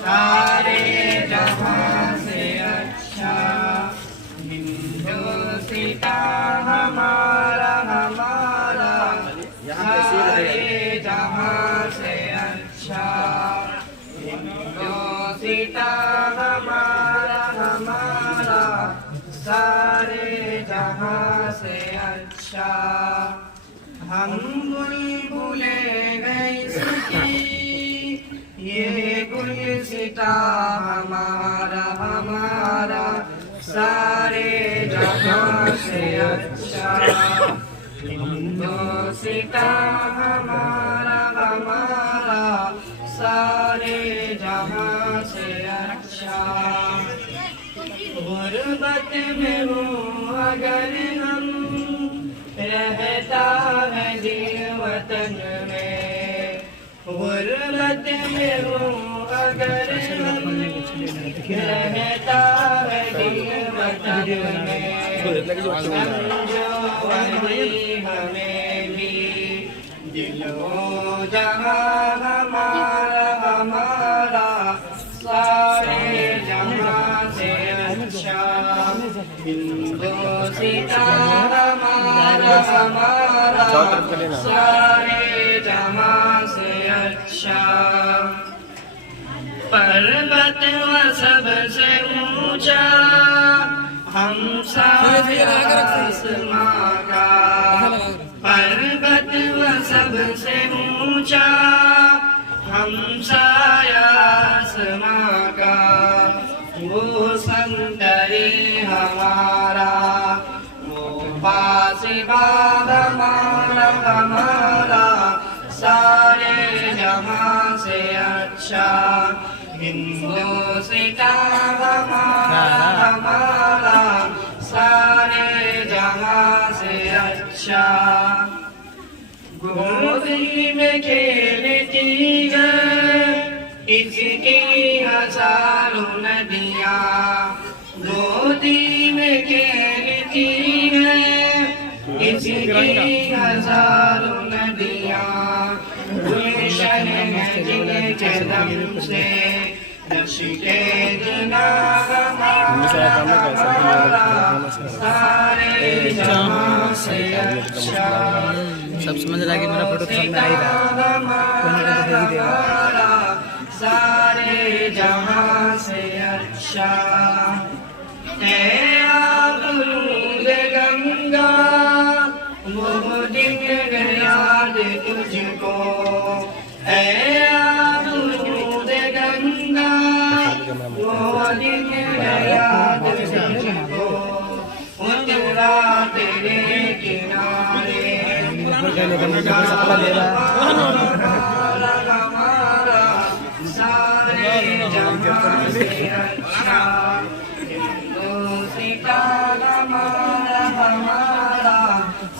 सारे जहां से अच्छा हिंदुस्तान हमारा हमारा, सारे जहां से अच्छा हिंदुस्तान हमारा हमारा, सारे जहां से अच्छा। हम बुलबुले गए इसकी ये गुलसिता हमारा हमारा, सारे जहां से अच्छा हिंदुस्ता हमारा हमारा, सारे जहां से अच्छा। गुर्बत में हूँ अगर हम, रहता है दिल वतन में, गुर्बत में हूँ अगर हम, रहता है दिल वतन में, समझो वही हमें भी दिलो जहां हमारा हमारा, सारे जहां से अच्छा हिंदुस्तान हमारा हमारा, सारे जहां से अच्छा। पर्वत व सबसे ऊंचा हमसाया आसमां का, पर्वत व सबसे ऊंचा हमसाया आसमां का, वो संतरी हमारा, वो पासिबा हमारा हमारा, सारे जहां से अच्छा हिंदुस्तान हमारा हमारा, सारे जहां से अच्छा। गोदी में खेलती है इसकी हजारों नदियाँ, गोदी में खेलती है इसकी हजारों नदियाँ, गुलशन है जिनके दम से नशिके जिना हमारा, सारे जहां से अच्छा। सब समझ रहा कि मेरा फोटो सब में आ ही रहा है, सारे जहां से अच्छा। आबरूद गंगा वो दिन याद तुझको, आबरूद गंगा वो दिन याद तुझको, उतरा तेरे किनारे हमारा, सारे जहां से अच्छा हिंदुस्तान हमारा हमारा,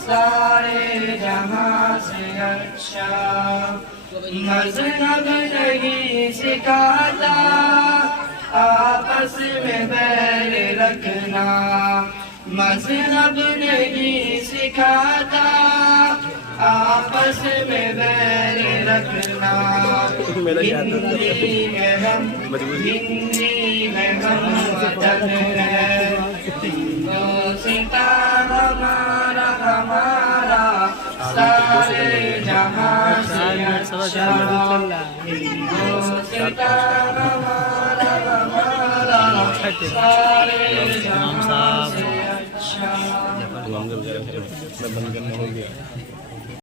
सारे जहां से अच्छा। मज़हब नहीं सिखाता आपस में बैर रखना, मज़हब नहीं सिखाता आपस में बैर रखना, हिंदी में हम वतन है, हिंदुस्तान हमारा हमारा, सारे जहां से अच्छा हिंदुस्तान हमारा हमारा, सारे जहां से अच्छा। बंद करना हो गया।